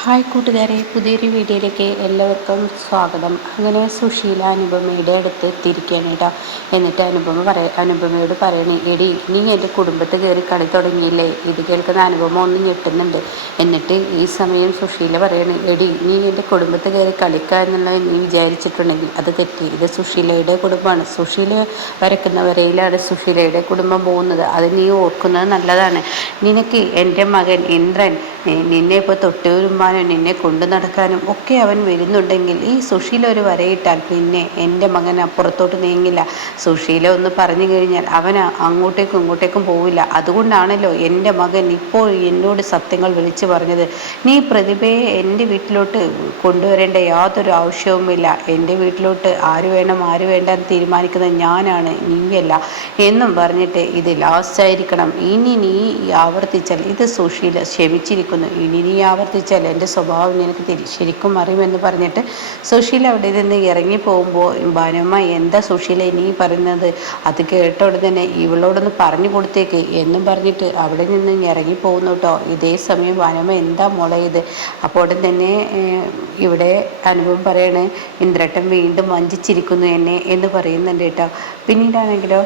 Hi കൂട്ടുകാരെ പുതിയൊരു വീഡിയോയിലേക്ക് എല്ലാവർക്കും സ്വാഗതം. അങ്ങനെ സുശീല അനുപമയുടെ അടുത്ത് എത്തിയിരിക്കുകയാണ് കേട്ടോ എന്നിട്ട് അനുപമ പറയ അനുപമയോട് പറയണേ എടി നീ എന്റെ കുടുംബത്തിൽ കയറി കളി തുടങ്ങിയില്ലേ? ഇത് കേൾക്കുന്ന അനുപമ ഒന്ന് ഞെട്ടുന്നുണ്ട്. എന്നിട്ട് ഈ സമയം സുശീല പറയണേ എടി നീ എന്റെ കുടുംബത്തിൽ കയറി കളിക്കുക എന്നുള്ളത് നീ വിചാരിച്ചിട്ടുണ്ടെങ്കിൽ അത് തെറ്റി. ഇത് സുശീലയുടെ കുടുംബമാണ്. സുശീല വരക്കുന്ന വരയിലാണ് സുശീലയുടെ കുടുംബം പോകുന്നത്. അത് നീ ഓർക്കുന്നത് നല്ലതാണ്. നിനക്ക് എന്റെ മകൻ ഇന്ദ്രൻ നിന്നെ ഇപ്പോൾ തൊട്ടുവരുമ്പാനും നിന്നെ കൊണ്ടു നടക്കാനും ഒക്കെ അവൻ വരുന്നുണ്ടെങ്കിൽ ഈ സുശീല ഒരു വരയിട്ടാൽ പിന്നെ എന്റെ മകൻ അപ്പുറത്തോട്ട് നീങ്ങില്ല. സുശീല ഒന്ന് പറഞ്ഞു കഴിഞ്ഞാൽ അവൻ അങ്ങോട്ടേക്കും ഇങ്ങോട്ടേക്കും പോവില്ല. അതുകൊണ്ടാണല്ലോ എന്റെ മകൻ ഇപ്പോൾ എന്നോട് സത്യങ്ങൾ വിളിച്ചു പറഞ്ഞത്. നീ പ്രതിഭയെ എന്റെ വീട്ടിലോട്ട് കൊണ്ടുവരേണ്ട യാതൊരു ആവശ്യവുമില്ല. എന്റെ വീട്ടിലോട്ട് ആര് വേണം ആര് വേണ്ട എന്ന് തീരുമാനിക്കുന്നത് ഞാനാണ് നീയല്ല എന്നും പറഞ്ഞിട്ട് ഇത് ലാസ്റ്റ് ആയിരിക്കണം. ഇനി നീ ആവർത്തിച്ചാൽ ഇത് സുശീല ക്ഷമിച്ചിരിക്കുന്നു. ഇനി നീ ആവർത്തിച്ചാൽ എന്റെ സ്വഭാവം നിനക്ക് തിരി ശരിക്കും അറിയുമെന്ന് പറഞ്ഞിട്ട് സുശീല അവിടെ നിന്ന് ഇറങ്ങി പോകുമ്പോൾ ഭാനുമ്മ എന്താ സുശീല നീ പറയുന്നത്? അത് കേട്ട ഉടനെ ഇവളോടൊന്ന് പറഞ്ഞു കൊടുത്തേക്ക് എന്നും പറഞ്ഞിട്ട് അവിടെ നിന്ന് ഇറങ്ങി പോകുന്നു കേട്ടോ. ഇതേ സമയം ഭാനുമ്മ എന്താ മോളെ ഇത്? അപ്പോൾ ഉടൻ തന്നെ ഇവിടെ അനുഭവം പറയണേ ഇന്ദ്രട്ടൻ വീണ്ടും വഞ്ചിച്ചിരിക്കുന്നു എന്നെ എന്ന് പറയുന്നുണ്ട് കേട്ടോ. പിന്നീടാണെങ്കിലോ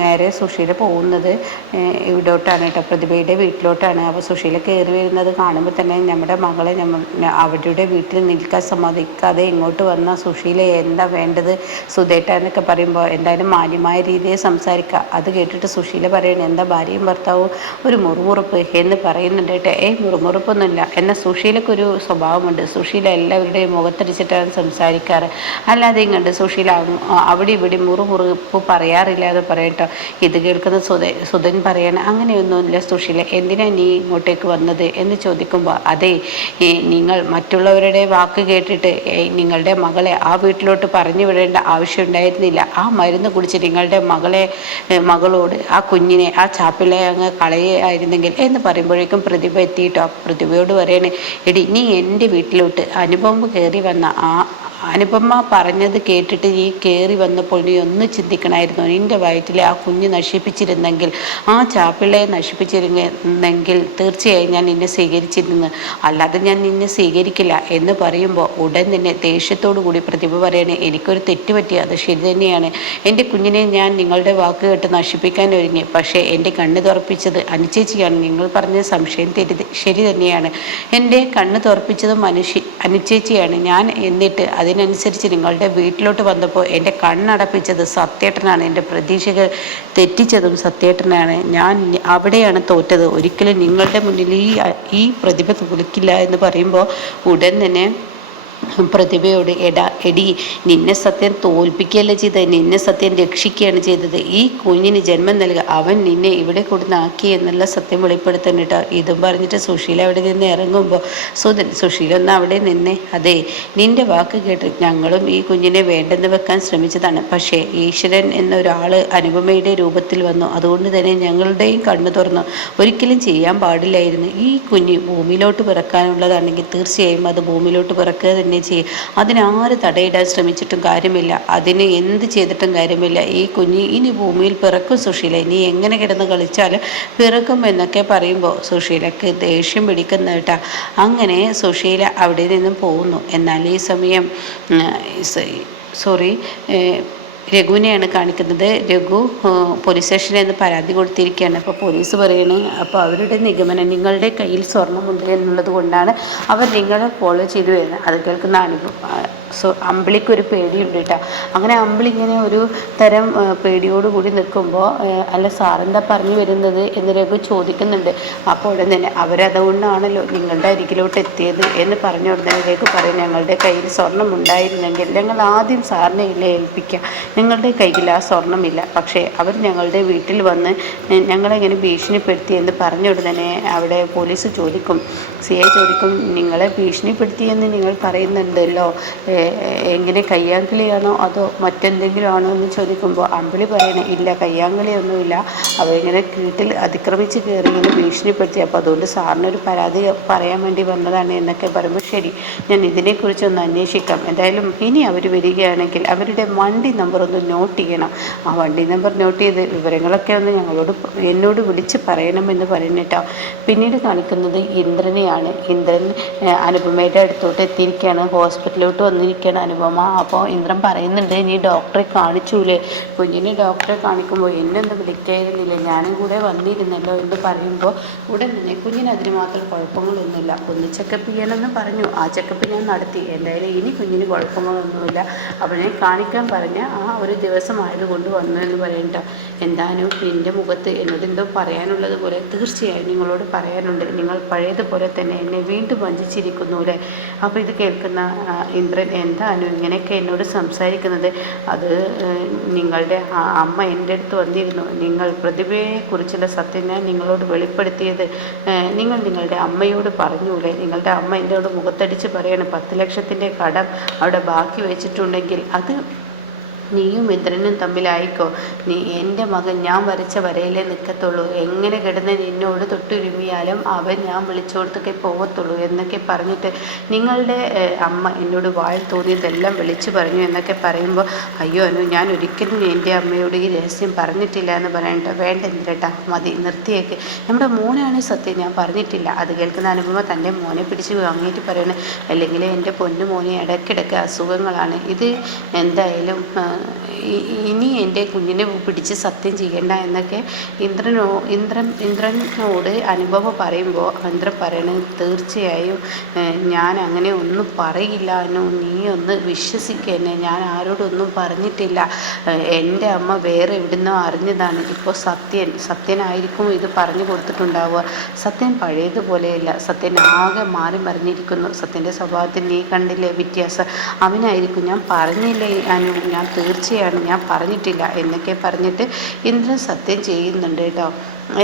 നേരെ സുശീല പോകുന്നത് ഇവിടോട്ടാണ് കേട്ടോ. പ്രതിഭയുടെ വീട്ടിലോട്ടാണ്. അപ്പോൾ സുശീല കയറി വരുന്നത് കാണുമ്പോൾ തന്നെ നമ്മുടെ മകളെ നമ്മൾ അവരുടെ വീട്ടിൽ നിൽക്കാൻ സമ്മതിക്കാതെ ഇങ്ങോട്ട് വന്ന സുശീല എന്താ വേണ്ടത്? സുധേട്ട എന്നൊക്കെ പറയുമ്പോൾ എന്തായാലും മാന്യമായ രീതിയിൽ സംസാരിക്കുക അത് കേട്ടിട്ട് സുശീല പറയണേ എന്താ ഭാര്യയും ഭർത്താവും ഒരു മുറുമുറുപ്പ്? എന്ന് പറയുന്നുണ്ട് കേട്ടോ. ഏ മുറുമുറുപ്പൊന്നുമില്ല. എന്നാൽ സുശീലക്കൊരു സ്വഭാവമുണ്ട്. സുശീല എല്ലാവരുടെയും മുഖത്തടിച്ചിട്ടാണ് സംസാരിക്കാറ്. അല്ലാതെ ഇങ്ങോട്ട് സുശീല അവിടെ ഇവിടെ മുറുമുറുപ്പ് പറയാറില്ല എന്ന് പറയട്ടോ ഇത് കേൾക്കുന്ന സുധ സുധൻ പറയണം അങ്ങനെയൊന്നുമില്ല സുശീല. എന്തിനാ നീ ഇങ്ങോട്ടേക്ക് വന്നത്? എന്ന് ചോദിക്കുമ്പോൾ അതെ നിങ്ങൾ മറ്റുള്ളവരുടെ വാക്ക് കേട്ടിട്ട് നിങ്ങളുടെ മകളെ ആ വീട്ടിലോട്ട് പറഞ്ഞു വിടേണ്ട ആവശ്യം ഉണ്ടായിരുന്നില്ല. ആ മരുന്ന് കുടിച്ച് നിങ്ങളുടെ മകളെ മകളോട് ആ കുഞ്ഞിനെ ആ ചാപ്പിളെ അങ്ങ് കളയായിരുന്നെങ്കിൽ എന്ന് പറയുമ്പോഴേക്കും പ്രതിഭ എത്തിയിട്ടോ? പ്രതിഭയോട് പറയണേ എടി നീ എന്റെ വീട്ടിലോട്ട് അനുഭവം കയറി വന്ന ആ അനുപമ പറഞ്ഞത് കേട്ടിട്ട് നീ കയറി വന്നപ്പോൾ നീ ഒന്ന് ചിന്തിക്കണമായിരുന്നു നിന്റെ വയറ്റിലെ ആ കുഞ്ഞ് നശിപ്പിച്ചിരുന്നെങ്കിൽ ആ ചാപ്പിളയെ നശിപ്പിച്ചിരുന്നെങ്കിൽ തീർച്ചയായും ഞാൻ നിന്നെ സ്വീകരിച്ചിരുന്നു. അല്ലാതെ ഞാൻ നിന്നെ സ്വീകരിക്കില്ല എന്ന് പറയുമ്പോൾ ഉടൻ തന്നെ ദേഷ്യത്തോടു കൂടി പ്രതിഭ പറയണേ എനിക്കൊരു തെറ്റ് പറ്റി അത് ശരി തന്നെയാണ്. എന്റെ കുഞ്ഞിനെ ഞാൻ നിങ്ങളുടെ വാക്ക് കേട്ട് നശിപ്പിക്കാൻ ഒരുങ്ങി. പക്ഷേ എന്റെ കണ്ണ് തുറപ്പിച്ചത് അനുചേച്ചിയാണ്. നിങ്ങൾ പറഞ്ഞ സംശയം തെറ്റി ശരി തന്നെയാണ്. എന്റെ കണ്ണ് തുറപ്പിച്ചത് മനുഷ്യ അനുചേച്ചിയാണ്. ഞാൻ എന്നിട്ട് അതിനനുസരിച്ച് നിങ്ങളുടെ വീട്ടിലോട്ട് വന്നപ്പോൾ എന്റെ കണ്ണടപ്പിച്ചത് സത്യേട്ടനാണ്. എന്റെ പ്രതീക്ഷകൾ തെറ്റിച്ചതും സത്യേട്ടനാണ്. ഞാൻ അവിടെയാണ് തോറ്റത്. ഒരിക്കലും നിങ്ങളുടെ മുന്നിൽ ഈ ഈ പ്രതിഭ തുളിക്കില്ല എന്ന് പറയുമ്പോൾ ഉടൻ തന്നെ പ്രതിഭയോട് എടാ എടി നിന്നെ സത്യം തോൽപ്പിക്കുകയല്ല ചെയ്തത് നിന്നെ സത്യം രക്ഷിക്കുകയാണ് ചെയ്തത്. ഈ കുഞ്ഞിന് ജന്മം നൽകുക അവൻ നിന്നെ ഇവിടെ കൊടുന്നാക്കി എന്നുള്ള സത്യം വെളിപ്പെടുത്തണം കേട്ടോ. ഇതും പറഞ്ഞിട്ട് സുശീല അവിടെ നിന്ന് ഇറങ്ങുമ്പോൾ സുധൻ സുശീല ഒന്ന് അവിടെ നിന്നെ. അതെ നിന്റെ വാക്ക് കേട്ട് ഞങ്ങളും ഈ കുഞ്ഞിനെ വേണ്ടെന്ന് വെക്കാൻ ശ്രമിച്ചതാണ്. പക്ഷേ ഈശ്വരൻ എന്നൊരാൾ അനുപമയുടെ രൂപത്തിൽ വന്നു. അതുകൊണ്ട് തന്നെ ഞങ്ങളുടെയും കണ്ണു തുറന്നു. ഒരിക്കലും ചെയ്യാൻ പാടില്ലായിരുന്നു. ഈ കുഞ്ഞ് ഭൂമിയിലോട്ട് പിറക്കാനുള്ളതാണെങ്കിൽ തീർച്ചയായും അത് ഭൂമിയിലോട്ട് പിറക്കുക തന്നെ ചെയ്യും. അതിനാര് തടയിടാൻ ശ്രമിച്ചിട്ടും കാര്യമില്ല. അതിന് എന്ത് ചെയ്തിട്ടും കാര്യമില്ല. ഈ കുഞ്ഞ് ഇനി ഭൂമിയിൽ പിറക്കും സുശീല. ഇനി എങ്ങനെ കിടന്ന് കളിച്ചാലും പിറക്കും എന്നൊക്കെ പറയുമ്പോൾ സുശീലക്ക് ദേഷ്യം പിടിക്കുന്ന കേട്ടാ. അങ്ങനെ സുശീല അവിടെ നിന്നും പോകുന്നു. എന്നാൽ ഈ സമയം സോറി രഘുവിനെയാണ് കാണിക്കുന്നത്. രഘു പോലീസ് സ്റ്റേഷനിൽ നിന്ന് പരാതി കൊടുത്തിരിക്കുകയാണ്. അപ്പോൾ പോലീസ് പറയുന്നത് അപ്പോൾ അവരുടെ നിഗമനം നിങ്ങളുടെ കയ്യിൽ സ്വർണമുണ്ട് എന്നുള്ളത് കൊണ്ടാണ് അവർ നിങ്ങളെ ഫോളോ ചെയ്തു വരുന്നത്. അത് കേൾക്കുന്ന അനുഭവം സോ അമ്പിളിക്കൊരു പേടിയുണ്ട് കേട്ടോ. അങ്ങനെ അമ്പിളി ഇങ്ങനെ ഒരു തരം പേടിയോടുകൂടി നിൽക്കുമ്പോൾ അല്ല സാറെന്താ പറഞ്ഞു വരുന്നത് എന്ന് രഘു ചോദിക്കുന്നുണ്ട്. അപ്പോൾ ഉടൻ തന്നെ അവരതുകൊണ്ടാണല്ലോ നിങ്ങളുടെ അരികിലോട്ട് എത്തിയത് എന്ന് പറഞ്ഞ ഉടനെ രഘു പറയും ഞങ്ങളുടെ കയ്യിൽ സ്വർണം ഉണ്ടായിരുന്നെങ്കിൽ ഞങ്ങൾ ആദ്യം സാറിനെ ഇല്ല ഏൽപ്പിക്കാം. ഞങ്ങളുടെ കയ്യിൽ ആ സ്വർണമില്ല പക്ഷേ അവർ ഞങ്ങളുടെ വീട്ടിൽ വന്ന് ഞങ്ങളെങ്ങനെ ഭീഷണിപ്പെടുത്തി എന്ന് പറഞ്ഞ ഉടനെ അവിടെ പോലീസ് ചോദിക്കും. സി ഐ ചോദിക്കും നിങ്ങളെ ഭീഷണിപ്പെടുത്തിയെന്ന് നിങ്ങൾ പറയുന്നുണ്ടല്ലോ. എങ്ങനെ കയ്യാങ്കളിയാണോ അതോ മറ്റെന്തെങ്കിലും ആണോ എന്ന് ചോദിക്കുമ്പോൾ അമ്പിളി പറയണേ ഇല്ല കയ്യാങ്കളിയൊന്നുമില്ല. അവരിങ്ങനെ വീട്ടിൽ അതിക്രമിച്ച് കയറി ഇങ്ങനെ ഭീഷണിപ്പെടുത്തി. അപ്പോൾ അതുകൊണ്ട് സാറിനൊരു പരാതി പറയാൻ വേണ്ടി വന്നതാണ് എന്നൊക്കെ പറയുമ്പോൾ ശരി ഞാൻ ഇതിനെക്കുറിച്ചൊന്ന് അന്വേഷിക്കാം. എന്തായാലും ഇനി അവർ വരികയാണെങ്കിൽ അവരുടെ വണ്ടി നമ്പർ ഒന്ന് നോട്ട് ചെയ്യണം. ആ വണ്ടി നമ്പർ നോട്ട് ചെയ്ത് വിവരങ്ങളൊക്കെ ഒന്ന് ഞങ്ങളോട് എന്നോട് വിളിച്ച് പറയണമെന്ന് പറയുന്നിട്ടോ പിന്നീട് കാണിക്കുന്നത് ഇന്ദ്രനെയാണ്. ഇന്ദ്രൻ അനുപമയുടെ അടുത്തോട്ട് എത്തിയിരിക്കുകയാണ് ഹോസ്പിറ്റലിലോട്ട് വന്നിരിക്കുകയാണ് അനുപമ. അപ്പോൾ ഇന്ദ്രൻ പറയുന്നുണ്ട് നീ ഡോക്ടറെ കാണിച്ചൂലേ? കുഞ്ഞിനെ ഡോക്ടറെ കാണിക്കുമ്പോൾ എന്നൊന്ന് വിളിക്കായിരുന്നില്ല? ഞാനും കൂടെ വന്നിരുന്നല്ലോ എന്ന് പറയുമ്പോൾ ഉടൻ തന്നെ കുഞ്ഞിന് അതിന് മാത്രം കുഴപ്പങ്ങളൊന്നുമില്ല. ഒന്ന് ചെക്കപ്പ് ചെയ്യണമെന്ന് പറഞ്ഞു. ആ ചെക്കപ്പ് ഞാൻ നടത്തി. എന്തായാലും ഇനി കുഞ്ഞിന് കുഴപ്പങ്ങളൊന്നുമില്ല. അവനെ കാണിക്കാൻ പറഞ്ഞ ആ ഒരു ദിവസമായതുകൊണ്ട് വന്നു എന്ന് പറയട്ടോ എന്താനും എന്റെ മുഖത്ത് എന്നോട് എന്തോ പറയാനുള്ളത് പോലെ തീർച്ചയായും നിങ്ങളോട് പറയാനുണ്ട്. നിങ്ങൾ പഴയതുപോലെ തന്നെ എന്നെ വീണ്ടും വഞ്ചിച്ചിരിക്കുന്നു അല്ലേ? അപ്പോൾ ഇത് കേൾക്കുന്ന ഇന്ദ്രൻ എന്താണ് ഇങ്ങനെയൊക്കെ എന്നോട് സംസാരിക്കുന്നത്? അത് നിങ്ങളുടെ അമ്മ എന്റെ അടുത്ത് വന്നിരുന്നു. നിങ്ങൾ പ്രതിഭയെക്കുറിച്ചുള്ള സത്യം ഞാൻ നിങ്ങളോട് വെളിപ്പെടുത്തിയത് നിങ്ങൾ നിങ്ങളുടെ അമ്മയോട് പറഞ്ഞൂലേ നിങ്ങളുടെ അമ്മ എന്നോട് മുഖത്തടിച്ച് പറയണം പത്ത് ലക്ഷത്തിന്റെ കടം അവിടെ ബാക്കി വെച്ചിട്ടുണ്ടെങ്കിൽ അത് നീയും ഇന്ദ്രനും തമ്മിലായിക്കോ? നീ എന്റെ മകൻ ഞാൻ വരച്ച വരയിലേ നിൽക്കത്തുള്ളൂ എങ്ങനെ കിടന്ന് നിന്നോട് തൊട്ടുരുമിയാലും അവൻ ഞാൻ വിളിച്ചോടത്തൊക്കെ പോകത്തുള്ളൂ എന്നൊക്കെ പറഞ്ഞിട്ട് നിങ്ങളുടെ അമ്മ എന്നോട് വായിൽ തോന്നിയതെല്ലാം വിളിച്ചു പറഞ്ഞു എന്നൊക്കെ പറയുമ്പോൾ അയ്യോ അനു ഞാൻ ഒരിക്കലും എന്റെ അമ്മയോട് ഈ രഹസ്യം പറഞ്ഞിട്ടില്ല എന്ന് പറയണ്ട. വേണ്ട ഇന്ദ്രട്ടാ മതി നിർത്തിയേക്ക്. നമ്മുടെ മോനാണ് സത്യം ഞാൻ പറഞ്ഞിട്ടില്ല. അത് കേൾക്കുന്ന അനുഭവം തന്റെ മോനെ പിടിച്ച് വാങ്ങിയിട്ട് പറയണേ അല്ലെങ്കിൽ എന്റെ പൊന്നു മോനെ ഇടയ്ക്കിടയ്ക്ക് അസുഖങ്ങളാണ്. ഇത് എന്തായാലും ഇനി എന്റെ കുഞ്ഞിനെ പിടിച്ച് സത്യം ചെയ്യണ്ട എന്നൊക്കെ ഇന്ദ്രനോ ഇന്ദ്രൻ ഇന്ദ്രനോട് അനുഭവം പറയുമ്പോൾ ഇന്ദ്രൻ പറയണത് തീർച്ചയായും ഞാൻ അങ്ങനെ ഒന്നും പറയില്ല എന്നോ നീ ഒന്ന് വിശ്വസിക്കുക ഞാൻ ആരോടൊന്നും പറഞ്ഞിട്ടില്ല. എന്റെ അമ്മ വേറെ എവിടുന്നോ അറിഞ്ഞതാണ്. ഇപ്പോൾ സത്യൻ സത്യനായിരിക്കും ഇത് പറഞ്ഞു കൊടുത്തിട്ടുണ്ടാവുക. സത്യൻ പഴയതുപോലെയല്ല. സത്യൻ ആകെ മാറി മറിഞ്ഞിരിക്കുന്നു. സത്യന്റെ സ്വഭാവത്തിൽ നീ കണ്ടില്ലേ വ്യത്യാസം? അവനായിരിക്കും. ഞാൻ പറഞ്ഞില്ലേ അനു ഞാൻ തീർച്ചയാണ് ഞാൻ പറഞ്ഞിട്ടില്ല എന്നൊക്കെ പറഞ്ഞിട്ട് ഇന്ദ്രൻ സത്യം ചെയ്യുന്നുണ്ട് കേട്ടോ.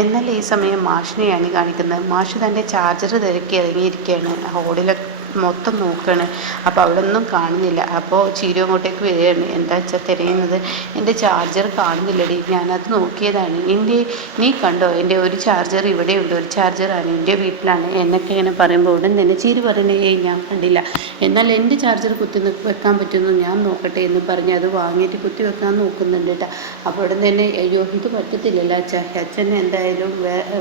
എന്നാൽ ഈ സമയം മാഷിനെയാണ് കാണിക്കുന്നത്. മാഷ് തന്റെ ചാർജർ തിരക്കി ഇറങ്ങിയിരിക്കുകയാണ്. ഹോളിലൊക്കെ മൊത്തം നോക്കുകയാണ് അപ്പോൾ അവിടെ ഒന്നും കാണുന്നില്ല. അപ്പോൾ ചീരു അങ്ങോട്ടേക്ക് വരികയാണ്. എന്താ വെച്ചാൽ തിരയുന്നത്? എന്റെ ചാർജർ കാണുന്നില്ലടി. ഞാനത് നോക്കിയതാണ്. എന്റെ നീ കണ്ടോ? എന്റെ ഒരു ചാർജർ ഇവിടെയുണ്ട്. ഒരു ചാർജറാണ് എന്റെ വീട്ടിലാണ്. എന്നൊക്കെ ഇങ്ങനെ പറയുമ്പോൾ ഉടൻ തന്നെ ചീരു പറയണേ ഞാൻ കണ്ടില്ല. എന്നാൽ എന്റെ ചാർജർ കുത്തി വെക്കാൻ പറ്റുന്നു ഞാൻ നോക്കട്ടെ എന്ന് പറഞ്ഞ് അത് വാങ്ങിയിട്ട് കുത്തി വെക്കാൻ നോക്കുന്നുണ്ട് കേട്ടോ അപ്പോൾ ഉടൻ തന്നെ അയ്യോ ഇത് പറ്റത്തില്ലല്ലോ അച്ഛ. അച്ഛൻ എന്തായാലും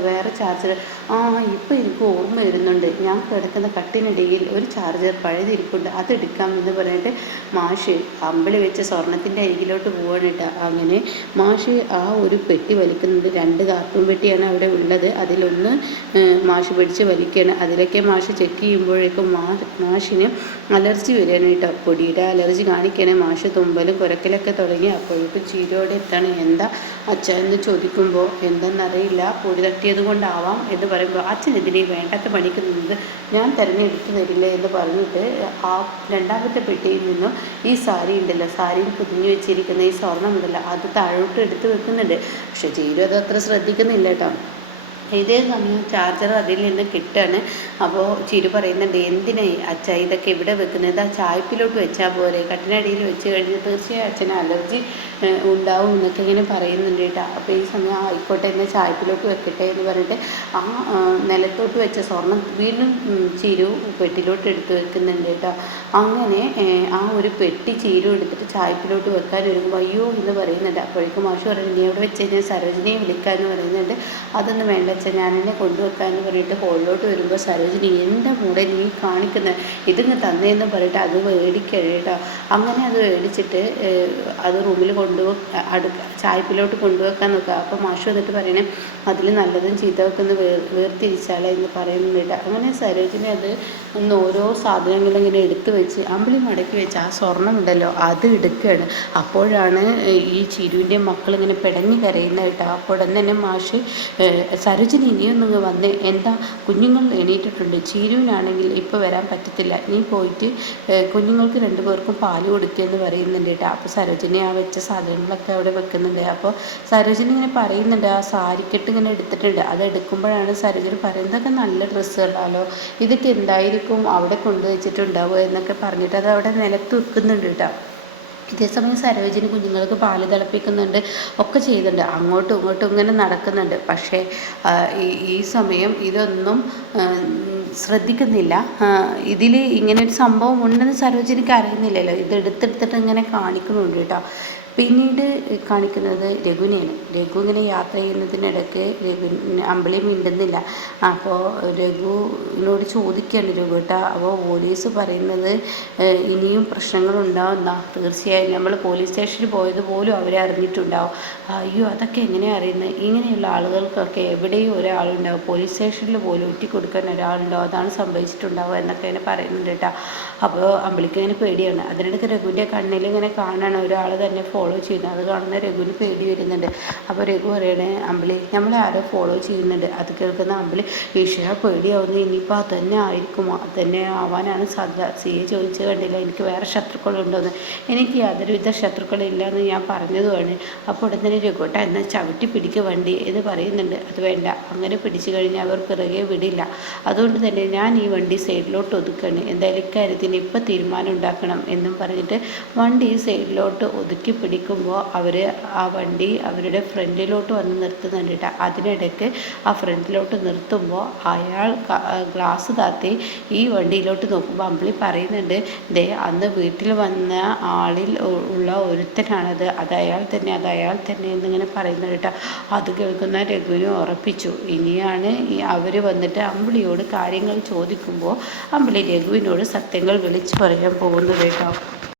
വേറെ ചാർജർ ആ ഇപ്പോൾ എനിക്ക് ഓർമ്മ വരുന്നുണ്ട്. ഞാൻ കിടക്കുന്ന കട്ടിനിടയിൽ ഒരു ചാർജർ പഴയതിരിപ്പുണ്ട് അതെടുക്കാം എന്ന് പറഞ്ഞിട്ട് മാഷ് അമ്പിളി വെച്ച സ്വർണത്തിന്റെ അരികിലോട്ട് പോവാണ് കേട്ടോ അങ്ങനെ മാഷ് ആ ഒരു പെട്ടി വലിക്കുന്നത് രണ്ട് കാർട്ടൂൺ പെട്ടിയാണ് അവിടെ ഉള്ളത്. അതിലൊന്ന് മാഷ് പിടിച്ച് വലിക്കുകയാണ് അതിലൊക്കെ മാഷ് ചെക്ക് ചെയ്യുമ്പോഴേക്കും മാഷിന് അലർജി വരികയാണ് കേട്ടോ പൊടിയുടെ അലർജി കാണിക്കുകയാണ് മാഷ് തുമ്പലും കുരക്കലൊക്കെ തുടങ്ങി അപ്പോഴേക്കും ചീരോടെ എത്താണ്. എന്താ അച്ഛൻ എന്ന് ചോദിക്കുമ്പോൾ എന്തെന്നറിയില്ല. പൊടി തട്ടിയത് കൊണ്ടാവാം എന്ന് പറയുമ്പോൾ അച്ഛൻ ഇതിനെ വേണ്ടാത്ത പണിക്ക് നിന്നത്? ഞാൻ തിരഞ്ഞെടുത്ത് തരില്ലേ? എന്ന് പറഞ്ഞിട്ട് ആ രണ്ടാമത്തെ പെട്ടിയിൽ നിന്നും ഈ സാരി ഉണ്ടല്ലോ സാരിയിൽ പൊതിഞ്ഞു വെച്ചിരിക്കുന്ന ഈ സ്വർണം ഉണ്ടല്ലോ അത് താഴോട്ട് എടുത്ത് വെക്കുന്നുണ്ട്. പക്ഷെ ജീരു അത് അത്ര ശ്രദ്ധിക്കുന്നില്ല കേട്ടോ. ഇതേ സമയം ചാർജർ അതിൽ നിന്ന് കിട്ടുകയാണ് അപ്പോൾ ചിരു പറയുന്നുണ്ട് എന്തിനായി അച്ഛ ഇതൊക്കെ ഇവിടെ വെക്കുന്നത്? ആ ചായ്പിലോട്ട് വെച്ചാൽ പോലെ കട്ടിനടിയിൽ വെച്ച് കഴിഞ്ഞാൽ തീർച്ചയായും അച്ഛന് അലർജി ഉണ്ടാവും എന്നൊക്കെ ഇങ്ങനെ പറയുന്നുണ്ട് കേട്ടോ. അപ്പോൾ ഈ സമയം ആയിക്കോട്ടെ എന്ന് ചായ്പിലോട്ട് വെക്കട്ടെ എന്ന് പറഞ്ഞിട്ട് ആ നിലത്തോട്ട് വെച്ച സ്വർണം വീണ്ടും ചിരു പെട്ടിലോട്ട് എടുത്ത് വെക്കുന്നുണ്ട് കേട്ടോ. അങ്ങനെ ആ ഒരു പെട്ടി ചീരു എടുത്തിട്ട് ചായ്പിലോട്ട് വെക്കാൻ ഒരുങ്ങുമ്പോൾ അയ്യോ എന്ന് പറയുന്നുണ്ട്. അപ്പോഴേക്കും മാഷ് നീ അവിടെ വെച്ച്? കഴിഞ്ഞാൽ സരോജിനിയെ വിളിക്കാമെന്ന് പറയുന്നുണ്ട്. അതൊന്നും വേണ്ട വെച്ചാൽ ഞാൻ എന്നെ കൊണ്ടുവെക്കാമെന്ന് പറഞ്ഞിട്ട് ഹോളിലോട്ട് വരുമ്പോൾ സരോജിനി എന്റെ കൂടെ നീ കാണിക്കുന്നത് ഇതിങ്ങ് തന്നേന്ന് പറഞ്ഞിട്ട് അത് മേടിക്കണം കേട്ടോ. അങ്ങനെ അത് മേടിച്ചിട്ട് അത് റൂമിൽ കൊണ്ടുപോ അടു ചായ്പിലോട്ട് കൊണ്ടുവെക്കാൻ നോക്കുക. അപ്പോൾ മാഷ് വന്നിട്ട് പറയണേ അതിൽ നല്ലതും ചീത്തവൊക്കെ ഒന്ന് വേർ വേർതിരിച്ചാലേ എന്ന് പറയുന്നുണ്ട് അങ്ങനെ സരോജിനി അത് ഒന്ന് ഓരോ സാധനങ്ങളും ഇങ്ങനെ എടുത്തു വെച്ച് അമ്പിളി മടക്കി വെച്ച് ആ സ്വർണമുണ്ടല്ലോ അത് എടുക്കുകയാണ് അപ്പോഴാണ് ഈ ചിരുവിന്റെ മക്കൾ ഇങ്ങനെ പിടഞ്ഞു കരയുന്നതായിട്ട് അപ്പോൾ തന്നെ മാഷ് സരോജിനി ഇനിയൊന്നും വന്ന് എന്താ കുഞ്ഞുങ്ങൾ എണീറ്റിട്ടുണ്ട്. ചീരുവിനാണെങ്കിൽ ഇപ്പോൾ വരാൻ പറ്റത്തില്ല. നീ പോയിട്ട് കുഞ്ഞുങ്ങൾക്ക് രണ്ടു പേർക്കും പാൽ കൊടുക്കുമെന്ന് പറയുന്നുണ്ട് കേട്ടോ. അപ്പോൾ സരോജിനി ആ വെച്ച സാധനങ്ങളൊക്കെ അവിടെ വെക്കുന്നുണ്ട്. അപ്പോൾ സരോജിനി ഇങ്ങനെ പറയുന്നുണ്ട് ആ സാരിക്കെട്ട് ഇങ്ങനെ എടുത്തിട്ടുണ്ട്. അത് എടുക്കുമ്പോഴാണ് സരോജിനി പറയുന്നത് ഇതൊക്കെ നല്ല ഡ്രസ്സുകളാലോ ഇതൊക്കെ എന്തായിരിക്കും അവിടെ കൊണ്ടുവച്ചിട്ടുണ്ടാവുക എന്നൊക്കെ പറഞ്ഞിട്ട് അത് അവിടെ നിലത്ത് വെക്കുന്നുണ്ട് കേട്ടോ. ഇതേസമയം സരോജിനി കുഞ്ഞുങ്ങൾക്ക് പാൽ തിളപ്പിക്കുന്നുണ്ട് ഒക്കെ ചെയ്യുന്നുണ്ട് അങ്ങോട്ടും ഇങ്ങോട്ടും ഇങ്ങനെ നടക്കുന്നുണ്ട്. പക്ഷേ ഈ സമയം ഇതൊന്നും ശ്രദ്ധിക്കുന്നില്ല. ഇതിൽ ഇങ്ങനെ ഒരു സംഭവം ഉണ്ടെന്ന് സരോജിനിക്ക് അറിയുന്നില്ലല്ലോ. ഇത് എടുത്തെടുത്തിട്ട് ഇങ്ങനെ കാണിക്കുന്നുണ്ട് കേട്ടോ. പിന്നീട് കാണിക്കുന്നത് രഘുവിനെയാണ്. രഘു ഇങ്ങനെ യാത്ര ചെയ്യുന്നതിനിടയ്ക്ക് രഘു അമ്പിളി മിണ്ടുന്നില്ല. അപ്പോൾ രഘുവിനോട് ചോദിക്കുകയാണ് രഘു കേട്ടോ അപ്പോൾ പോലീസ് പറയുന്നത് ഇനിയും പ്രശ്നങ്ങളുണ്ടാവുന്ന തീർച്ചയായും നമ്മൾ പോലീസ് സ്റ്റേഷനിൽ പോയത് പോലും അവരെ അറിഞ്ഞിട്ടുണ്ടാവും. അയ്യോ അതൊക്കെ എങ്ങനെ അറിയുന്നത് ഇങ്ങനെയുള്ള ആളുകൾക്കൊക്കെ എവിടെയും ഒരാളുണ്ടാവും. പോലീസ് സ്റ്റേഷനിൽ പോലും ഒറ്റിക്കൊടുക്കാൻ ഒരാളുണ്ടാവും അതാണ് സംഭവിച്ചിട്ടുണ്ടാവുക എന്നൊക്കെ ഇങ്ങനെ പറയുന്നുണ്ട് കേട്ടോ. അപ്പോൾ അമ്പിളിക്ക് ഇങ്ങനെ പേടിയാണ്. അതിനിടയ്ക്ക് രഘുവിന്റെ കണ്ണിൽ ഇങ്ങനെ കാണണം ഒരാൾ തന്നെ ഫോളോ ചെയ്യുന്നത്. അത് കാണുന്ന രഘുവിന് പേടി വരുന്നുണ്ട്. അപ്പോൾ രഘു പറയണേ അമ്പിളി നമ്മളെ ആരോ ഫോളോ ചെയ്യുന്നുണ്ട്. അത് കേൾക്കുന്ന അമ്പിളി ഈശ്വര പേടിയാവുന്നു. ഇനിയിപ്പോൾ അത് തന്നെ ആയിരിക്കുമോ? അത് തന്നെ ആവാനാണ് സാധ്യത. സിയെ ചോദിച്ചു കണ്ടില്ല എനിക്ക് വേറെ ശത്രുക്കളുണ്ടോയെന്ന് എനിക്ക് യാതൊരുവിധ ശത്രുക്കളില്ല എന്ന് ഞാൻ പറഞ്ഞതുമാണ്. അപ്പോൾ ഉടൻ തന്നെ രഘുട്ട എന്നാൽ ചവിട്ടി പിടിക്കുക വണ്ടി എന്ന് പറയുന്നുണ്ട്. അത് വേണ്ട. അങ്ങനെ പിടിച്ചു കഴിഞ്ഞാൽ അവർ പിറകെ വിടില്ല. അതുകൊണ്ട് തന്നെ ഞാൻ ഈ വണ്ടി സൈഡിലോട്ട് ഒതുക്കുകയാണ് എന്തായാലും ഇക്കാര്യത്തിന് ഇപ്പം തീരുമാനം ഉണ്ടാക്കണം എന്നും പറഞ്ഞിട്ട് വണ്ടി സൈഡിലോട്ട് ഒതുക്കി പിടിക്കുമ്പോൾ അവർ ആ വണ്ടി അവരുടെ ഫ്രണ്ടിലോട്ട് വന്ന് നിർത്തുന്നുണ്ട് അതിനിടയ്ക്ക് ആ ഫ്രണ്ടിലോട്ട് നിർത്തുമ്പോൾ അയാൾ ഗ്ലാസ് താത്തി ഈ വണ്ടിയിലോട്ട് നോക്കുമ്പോൾ അമ്പിളി പറയുന്നുണ്ട് ദേ അന്ന് വീട്ടിൽ വന്ന ആളിൽ ഉള്ള ഒരുത്തനാണത്. അത് അയാൾ തന്നെ അത് അയാൾ തന്നെ എന്നിങ്ങനെ പറയുന്നത് കേട്ടോ. അത് കേൾക്കുന്ന രഘുവിനെ ഉറപ്പിച്ചു. ഇനിയാണ് അവർ വന്നിട്ട് അമ്പിളിയോട് കാര്യങ്ങൾ ചോദിക്കുമ്പോൾ അമ്പിളി രഘുവിനോട് സത്യങ്ങൾ വിളിച്ചു പറയാൻ പോകുന്നത് കേട്ടോ.